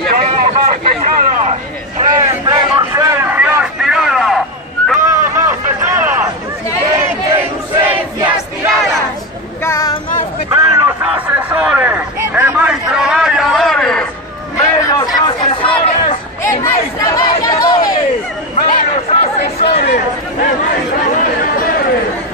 Camas pechadas, siempre en urgencias tiradas. Camas pechadas, siempre en urgencias tiradas. Menos asesores e máis traballadores. Menos asesores e máis traballadores. Menos asesores e máis traballadores.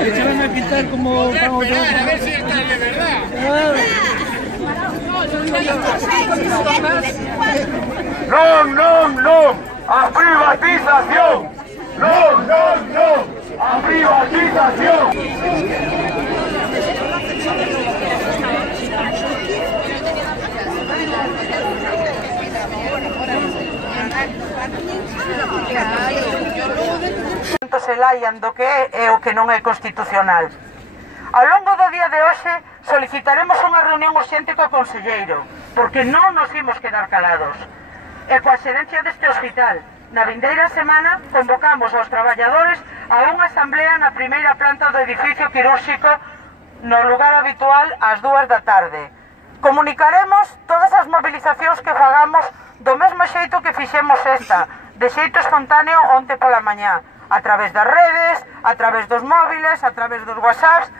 Échame a pintar como vamos yo. A ver si estás de verdad. Non, non, non, a privatización. Non, non, non, a privatización. Se laian do que é e o que non é constitucional. Ao longo do día de hoxe solicitaremos unha reunión urxente co conselleiro, porque non nos imos quedar calados. E coa xerencia deste hospital, na vindeira semana convocamos aos traballadores a unha asamblea na primeira planta do edificio quirúrxico no lugar habitual ás 2 da tarde. Comunicaremos todas as movilizacións que fagamos do mesmo xeito que fixemos esta, de xeito espontáneo onte pola mañá, a través das redes, a través dos móviles, a través dos WhatsApps,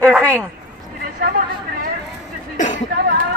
en fin. Si deixamos de creer que se necesitaba